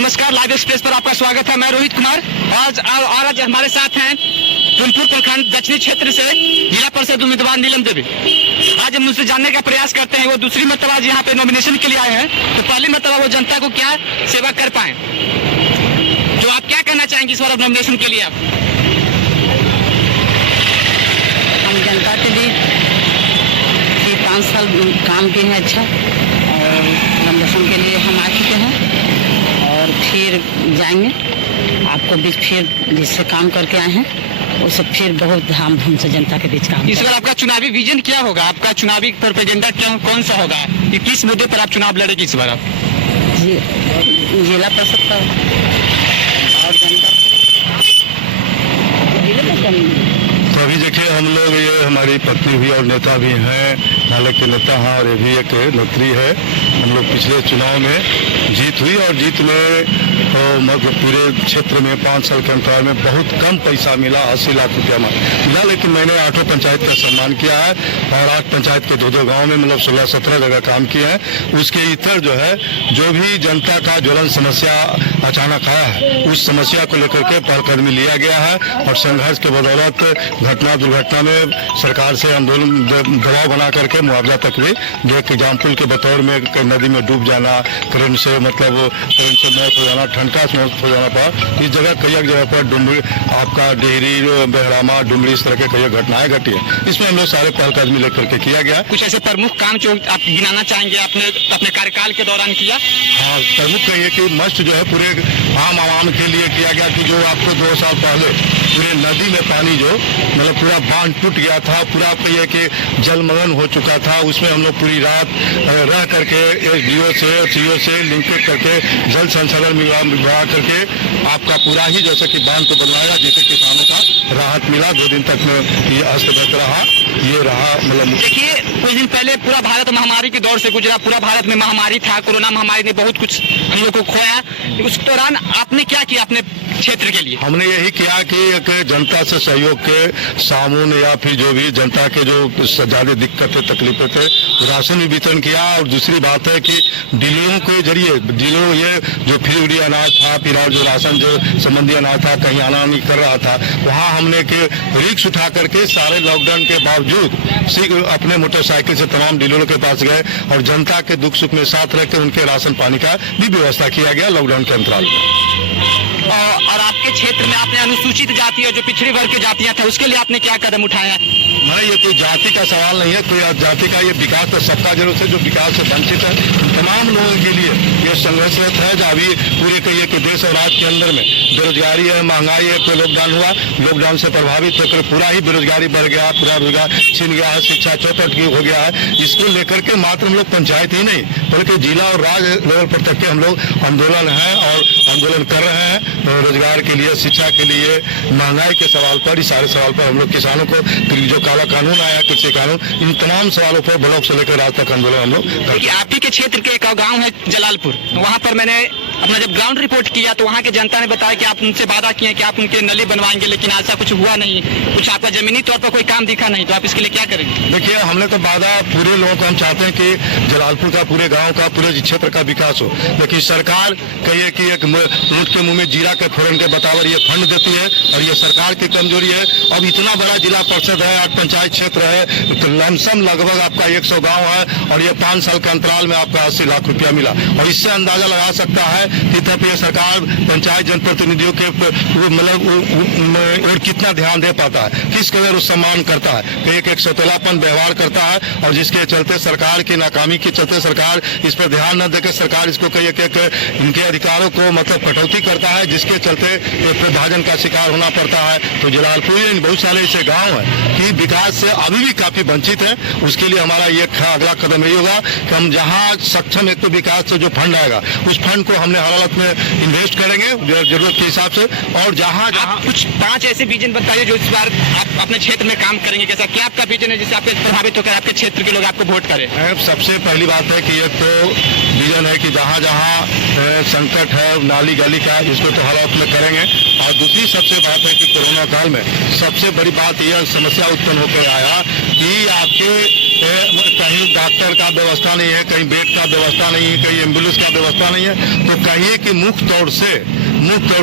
नमस्कार, live express पर आपका स्वागत है। मैं रोहित कुमार। आज हमारे साथ हैं पुनपुर प्रखंड दक्षिणी क्षेत्र से जिला परिषद उम्मीदवार नीलम देवी। आज हम उनसे जानने का प्रयास करते हैं वो दूसरी मरतबा यहाँ पे नॉमिनेशन के लिए आए हैं, तो पहली मरतबा वो जनता को क्या सेवा कर पाए। तो आप क्या कहना चाहेंगे इस बार नॉमिनेशन के लिए? आप हम जनता के लिए 5 साल काम किए हैं अच्छा, और नॉमिनेशन के लिए हम आ चुके हैं और फिर जाएंगे। आपको बीच फिर जिससे काम करके आए हैं उसे फिर बहुत धाम से जनता के बीच काम। इस बार आपका चुनावी विजन क्या होगा? आपका चुनावी प्रोपेगेंडा क्या कौन सा होगा? कि किस मुद्दे पर आप चुनाव लड़ेगी इस बार? आप जिला परिषद का और जनता तो अभी देखिए, हम लोग ये हमारी पत्नी भी और नेता भी हैं, हालांकि नेता हैं और ये भी एक नेत्री है। हम लोग पिछले चुनाव में जीत हुई और जीत में तो मतलब पूरे क्षेत्र में 5 साल के अंतराल में बहुत कम पैसा मिला, 80 लाख रुपया मिला। लेकिन मैंने 8 पंचायत का सम्मान किया है और 8 पंचायत के 2-2 गाँव में मतलब 16-17 जगह काम किया है। उसके इतर जो है, जो भी जनता का ज्वलन समस्या अचानक आया है, उस समस्या को लेकर के पहल कदमी लिया गया है और संघर्ष के बदौलत घटना दुर्घटना में सरकार से आंदोलन दबाव बना करके मुआवजा तक भी, जो एग्जाम्पल के बतौर में नदी में डूब जाना, करंट से मतलब करंट से मौत हो जाना, ठंडा से मौत हो जाना पड़ा। इस जगह कई जगह पर डुमरी, आपका डेहरी, बहरामा, डुमरी, इस तरह के कई घटनाएं घटी है। इसमें हम लोग सारे पहल कदमी लेकर के किया गया। कुछ ऐसे प्रमुख काम जो आप गिनाना चाहेंगे आपने अपने कार्यकाल के दौरान किया? हाँ, प्रमुख कहिए कि मस्ट जो है पूरे आम आवाम के लिए किया गया कि जो आपको 2 साल पहले पूरे नदी में पानी जो मतलब पूरा बांध टूट गया था, पूरा कहिए कि जलमग्न हो चुका था, उसमें हम लोग पूरी रात रह करके SDO से CO से लिंकेज करके जल संसाधन मिलवा करके आपका पूरा ही जैसे कि बांध को बनवाया, जिससे किसानों का राहत मिला। 2 दिन तक में ये अस्त व्यस्त रहा, ये रहा मतलब। देखिए, कुछ दिन पहले पूरा भारत महामारी के दौर से गुजरा, पूरा भारत में महामारी था, कोरोना महामारी ने बहुत कुछ हम लोग को खोया। उस दौरान आपने क्या किया अपने क्षेत्र के लिए? हमने यही किया कि एक जनता से सहयोग के सामून या फिर जो भी जनता के जो ज्यादा दिक्कतें तकलीफें थे, राशन भी वितरण किया। और दूसरी बात है कि डीलरों के जरिए डीलर ये जो फ्री अनाज था, फिर और जो राशन जो संबंधी अनाज था, कहीं आना नहीं कर रहा था, वहाँ हमने के रिक्स उठा करके सारे लॉकडाउन के बावजूद अपने मोटरसाइकिल से तमाम डीलरों के पास गए और जनता के दुख सुख में साथ रह के उनके राशन पानी का भी व्यवस्था किया गया लॉकडाउन के अंतराल में। और आपके क्षेत्र में आपने अनुसूचित जाति और जो पिछड़ी वर्ग की जातियां थे, उसके लिए आपने क्या कदम उठाया? नहीं, ये कोई जाति का सवाल नहीं है, कोई जाति का, ये विकास तो सबका जरूरत है। जो विकास से वंचित है तमाम लोगों के लिए ये संघर्षरत है। जो अभी पूरे कहिए कि देश और राज्य के अंदर में बेरोजगारी है, महंगाई है, कोई लॉकडाउन हुआ, लॉकडाउन से प्रभावित होकर पूरा ही बेरोजगारी बढ़ गया, पूरा रोजगार छिन गया है, शिक्षा चौपट हो गया है। इसको लेकर के मात्र हम लोग पंचायत ही नहीं बल्कि जिला और राज्य लेवल पर तक के हम लोग आंदोलन है और आंदोलन कर रहे हैं। रोजगार के लिए, शिक्षा के लिए, महंगाई के सवाल पर, इस सारे सवाल पर हम लोग किसानों को जो काला कानून आया, कृषि कानून, इन तमाम सवालों पर ब्लॉक से लेकर राज तक आंदोलन हम लोग करते हैं। आप ही के क्षेत्र के एक गाँव है जलालपुर, वहाँ पर मैंने अपना जब ग्राउंड रिपोर्ट किया तो वहाँ के जनता ने बताया कि आप उनसे वादा किए कि आप उनके नली बनवाएंगे, लेकिन ऐसा कुछ हुआ नहीं, कुछ आपका जमीनी तौर पर कोई काम दिखा नहीं। तो आप इसके लिए क्या करेंगे? देखिए, हमने तो वादा पूरे लोगों को, हम चाहते हैं कि जलालपुर का, पूरे गांव का, पूरे क्षेत्र का विकास हो, लेकिन सरकार कहिए कि एक ऊँट के मुंह में जीरा के फोरन के बराबर ये फंड देती है और ये सरकार की कमजोरी है। अब इतना बड़ा जिला परिषद है, 8 पंचायत क्षेत्र है, तो लमसम लगभग आपका 100 गाँव है और ये 5 साल के अंतराल में आपका 80 लाख रुपया मिला। और इससे अंदाजा लगा सकता है कि तब ये सरकार पंचायत जनप्रतिनिधियों के मतलब और कितना ध्यान दे पाता है, किस कदर वो सम्मान करता है, एक सतलापन व्यवहार करता है। और जिसके चलते सरकार की नाकामी के चलते सरकार इस पर ध्यान न देकर सरकार इसको कई इनके अधिकारों को मतलब कटौती करता है, जिसके चलते विभाजन का शिकार होना पड़ता है। तो जलालपुर बहुत सारे ऐसे गाँव है कि विकास से अभी भी काफी वंचित है। उसके लिए हमारा ये अगला कदम यही होगा कि हम जहाँ सक्षम एक तो विकास से जो फंड आएगा उस फंड को हमने हर हालत में इन्वेस्ट करेंगे जरूरत के हिसाब से। और जहाँ कुछ 5 ऐसे विजन बताइए जो इस बार आप अपने क्षेत्र में काम करेंगे। कैसा क्या आपका विजन है जिससे आपके प्रभावित होकर आपके क्षेत्र के लोग आपको वोट करें? सबसे पहली बात है कि एक तो विजन है कि जहाँ जहाँ संकट है नाली गली का, इसको तो हालात में करेंगे। और दूसरी सबसे बात है कि कोरोना काल में सबसे बड़ी बात यह समस्या उत्पन्न होकर आया कि आपके कहीं डॉक्टर का व्यवस्था नहीं है, कहीं बेड का व्यवस्था नहीं है, कहीं एम्बुलेंस का व्यवस्था नहीं है, तो कहिए कि मुख्य तौर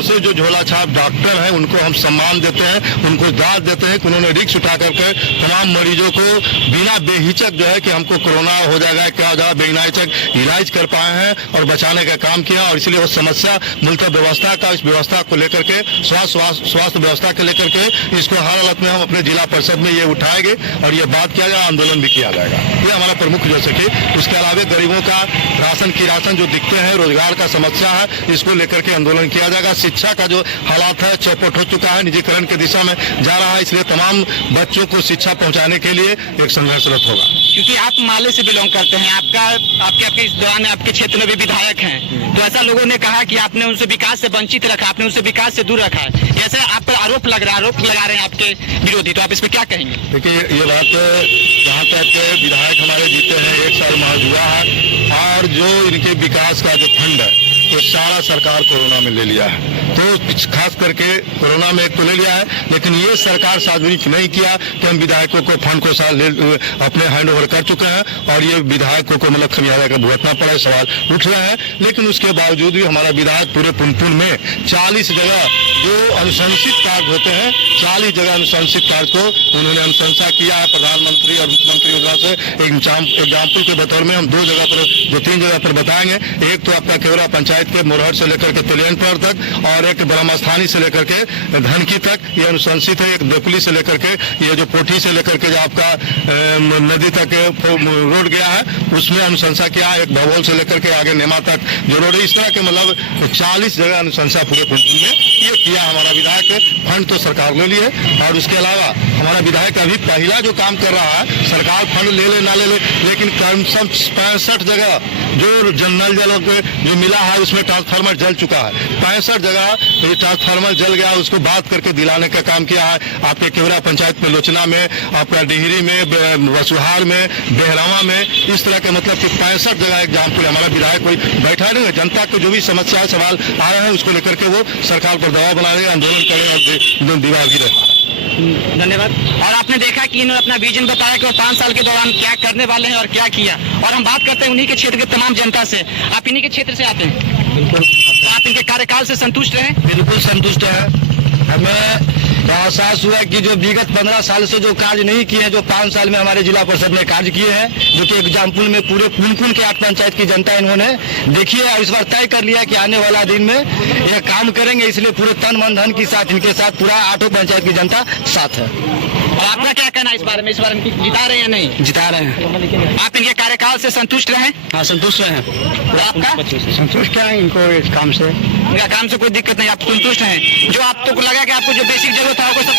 से जो झोला छाप डॉक्टर हैं उनको हम सम्मान देते हैं, उनको दाद देते हैं कि उन्होंने रिक्स उठा करके तमाम मरीजों को बिना बेहिचक जो है कि हमको कोरोना हो जाएगा क्या हो जाएगा बिना हिचक इलाज कर पाए हैं और बचाने का काम किया। और इसलिए वो समस्या मूलतः व्यवस्था का, इस व्यवस्था को लेकर के स्वास्थ्य व्यवस्था को लेकर के इसको हर हालत में हम अपने जिला परिषद में ये उठाएंगे और ये बात किया जाएगा, आंदोलन भी किया जाएगा। ये हमारा प्रमुख जो सके। उसके अलावा गरीबों का राशन जो दिखते हैं, रोजगार का समस्या है, इसको लेकर के आंदोलन किया जाएगा। शिक्षा का जो हालात है चौपट हो चुका है, निजीकरण की दिशा में जा रहा है, इसलिए तमाम बच्चों को शिक्षा पहुंचाने के लिए एक संघर्षरत होगा। क्योंकि आप माले से बिलोंग करते हैं, आपके इस दौरान आपके क्षेत्र में भी विधायक हैं, तो ऐसा लोगों ने कहा कि आपने उनसे विकास से वंचित रखा, आपने उनसे विकास से दूर रखा है, ऐसे आप पर आरोप लगा रहे हैं आपके विरोधी, तो आप इस पर क्या कहेंगे? देखिए ये बात जहाँ तक विधायक हमारे जीते हैं 1 साल महज हुआ है और जो इनके विकास का जो फंड है तो सारा सरकार कोरोना में ले लिया है। तो खास करके कोरोना में एक तो ले लिया है, लेकिन ये सरकार सार्वजनिक नहीं किया कि हम विधायकों को फंड को अपने हैंड ओवर कर चुके हैं और ये विधायकों को मतलब खमियाजा का भुगतना पड़ा, सवाल उठ रहे हैं। लेकिन उसके बावजूद भी हमारा विधायक पूरे पुनपुन में 40 जगह जो अनुशंसित कार्य होते हैं, 40 जगह अनुशंसित कार्य को उन्होंने अनुशंसा किया है। प्रधानमंत्री और मुख्यमंत्री योजना से एग्जाम्पल के बतौर में हम 3 जगह पर बताएंगे। एक तो आपका केवरा पंचायत के मोरहट से लेकर के तेलियनपुर तक और एक ब्रह्मस्थानी से लेकर के धनकी तक ये अनुशंसित है। एक देपली से लेकर के ये जो पोठी से लेकर के जो आपका नदी तक रोड गया है उसमें अनुशंसा किया है। एक भगोल से लेकर के आगे नेमा तक जो रोड है, इस तरह के मतलब 40 जगह अनुशंसा पूरे पुनपुन में ये किया हमारा विधायक। फंड तो सरकार ले लिए और उसके अलावा हमारा विधायक अभी पहला जो काम कर रहा है, सरकार फंड ले ना ले, लेकिन कम से कम 65 जगह जो नल जल जो मिला है उसमें ट्रांसफार्मर जल चुका है। 65 जगह ये ट्रांसफार्मर जल गया, उसको बात करके दिलाने का काम किया है। आपके केवरा पंचायत में लोचना में, आपका डिहरी में, वसुहार में, बेहरावा में, इस तरह के मतलब कि 65 जगह एग्जाम्पल हमारा विधायक कोई बैठा नहीं है। जनता को जो भी समस्या सवाल आए हैं उसको लेकर के वो सरकार पर दबाव बनाने आंदोलन करें और दीवार गिरे। धन्यवाद। और आपने देखा कि इन्होंने अपना विजन बताया कि वो 5 साल के दौरान क्या करने वाले हैं और क्या किया। और हम बात करते हैं उन्हीं के क्षेत्र के तमाम जनता से। आप इन्हीं के क्षेत्र से आते हैं? बिल्कुल। तो आप इनके कार्यकाल से संतुष्ट हैं? बिल्कुल संतुष्ट है। हमें एहसास हुआ कि जो विगत 15 साल से जो कार्य नहीं किए हैं, जो 5 साल में हमारे जिला परिषद ने कार्य किए हैं, जो कि एग्जाम्पल में पूरे पुनपुन के 8 पंचायत की जनता इन्होंने देखी है और इस बार तय कर लिया कि आने वाला दिन में यह काम करेंगे। इसलिए पूरे तन मन धन के साथ इनके साथ पूरा 8 पंचायत की जनता साथ है। और आपका क्या कहना है इस बारे में? इस बार जिता रहे हैं या नहीं? जिता रहे हैं। आप इनके कार्यकाल से संतुष्ट रहे? हाँ, संतुष्ट रहे। तो आपका संतुष्ट है इनको इस काम से? इनका काम से कोई दिक्कत नहीं, आप संतुष्ट हैं? जो आपको लगा कि आपको जो बेसिक जरूरत है वो सब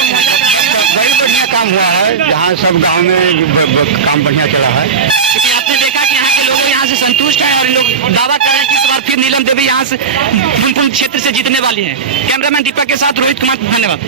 बड़ी बढ़िया काम हुआ है, जहाँ सब गांव में काम बढ़िया चला है। क्योंकि आपने देखा कि यहाँ के लोग यहाँ से संतुष्ट हैं और लोग दावा कर रहे हैं कि इस बार फिर नीलम देवी यहाँ से पुनपुन क्षेत्र से जीतने वाली हैं। कैमरामैन दीपक के साथ रोहित कुमार, धन्यवाद।